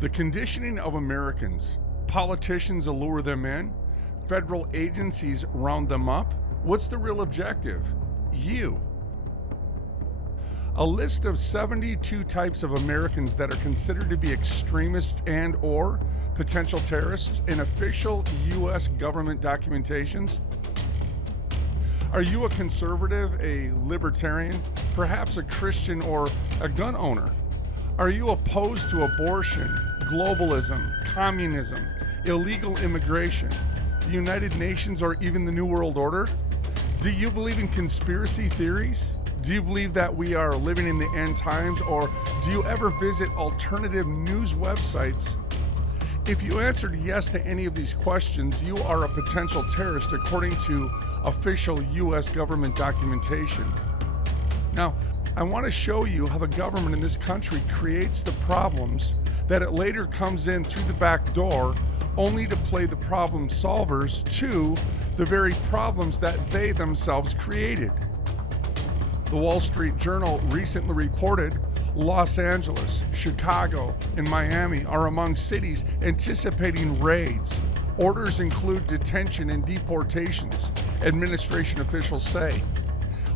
The conditioning of Americans. Politicians allure them in. Federal agencies round them up. What's the real objective? You. A list of 72 types of Americans that are considered to be extremists and or potential terrorists in official U.S. government documentations. Are you a conservative, a libertarian, perhaps a Christian or a gun owner? Are you opposed to abortion, globalism, communism, illegal immigration, the United Nations, or even the New World Order? Do you believe in conspiracy theories? Do you believe that we are living in the end times, or do you ever visit alternative news websites? If you answered yes to any of these questions, you are a potential terrorist according to official U.S. government documentation. Now, I want to show you how the government in this country creates the problems that it later comes in through the back door, only to play the problem solvers to the very problems that they themselves created. The Wall Street Journal recently reported Los Angeles, Chicago, and Miami are among cities anticipating raids. Orders include detention and deportations, administration officials say.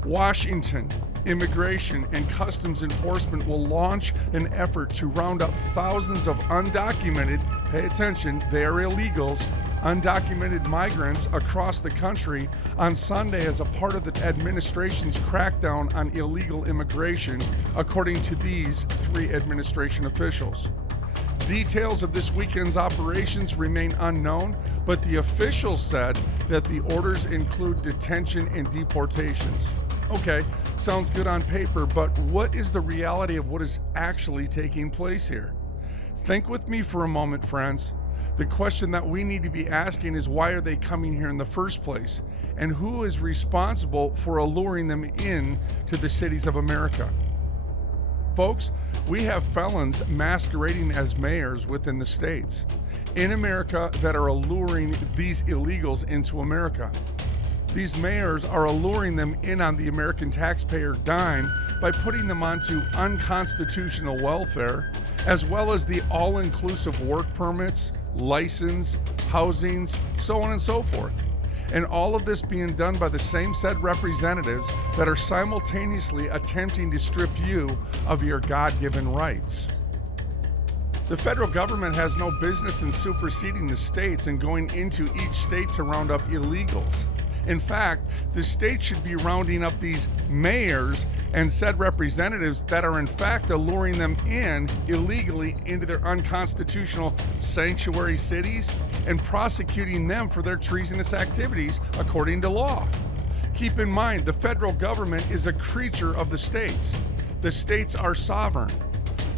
Washington, Immigration and Customs Enforcement will launch an effort to round up thousands of undocumented, pay attention, they are illegals, undocumented migrants across the country on Sunday as a part of the administration's crackdown on illegal immigration, according to these three administration officials. Details of this weekend's operations remain unknown, but the officials said that the orders include detention and deportations. Okay, sounds good on paper, but what is the reality of what is actually taking place here? Think with me for a moment, friends. The question that we need to be asking is, why are they coming here in the first place? And who is responsible for alluring them in to the cities of America? Folks, we have felons masquerading as mayors within the states in America that are alluring these illegals into America. These mayors are alluring them in on the American taxpayer dime by putting them onto unconstitutional welfare, as well as the all-inclusive work permits, license, housings, so on and so forth. And all of this being done by the same said representatives that are simultaneously attempting to strip you of your God-given rights. The federal government has no business in superseding the states and going into each state to round up illegals. In fact, the state should be rounding up these mayors and said representatives that are in fact alluring them in illegally into their unconstitutional sanctuary cities and prosecuting them for their treasonous activities according to law. Keep in mind, the federal government is a creature of the states. The states are sovereign.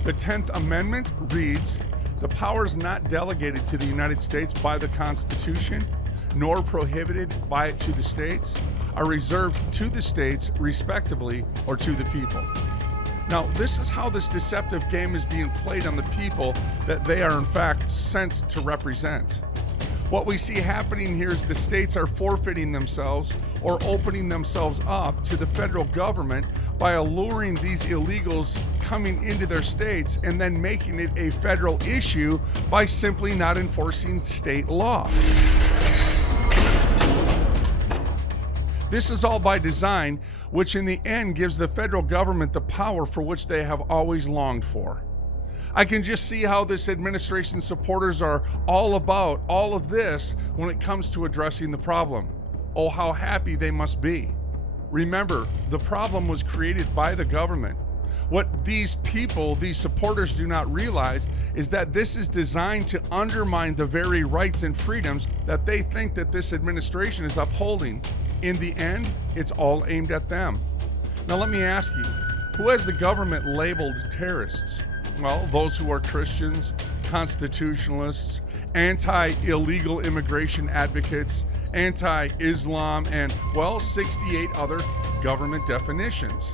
The 10th Amendment reads, "The powers not delegated to the United States by the Constitution, nor prohibited by it to the states, are reserved to the states respectively, or to the people." Now, this is how this deceptive game is being played on the people that they are in fact sent to represent. What we see happening here is the states are forfeiting themselves or opening themselves up to the federal government by alluring these illegals coming into their states and then making it a federal issue by simply not enforcing state law. This is all by design, which in the end gives the federal government the power for which they have always longed for. I can just see how this administration supporters are all about all of this when it comes to addressing the problem. Oh, how happy they must be. Remember, the problem was created by the government. What these people, these supporters, do not realize is that this is designed to undermine the very rights and freedoms that they think that this administration is upholding. In the end, it's all aimed at them. Now let me ask you, who has the government labeled terrorists? Well, those who are Christians, constitutionalists, anti-illegal immigration advocates, anti-Islam, and, well, 68 other government definitions.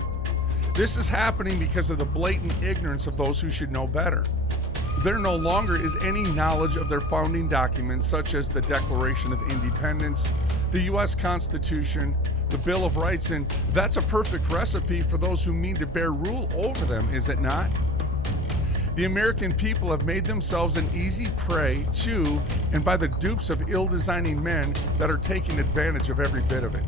This is happening because of the blatant ignorance of those who should know better. There no longer is any knowledge of their founding documents, such as the Declaration of Independence, the U.S. Constitution, the Bill of Rights, and that's a perfect recipe for those who mean to bear rule over them, is it not? The American people have made themselves an easy prey to and by the dupes of ill-designing men that are taking advantage of every bit of it.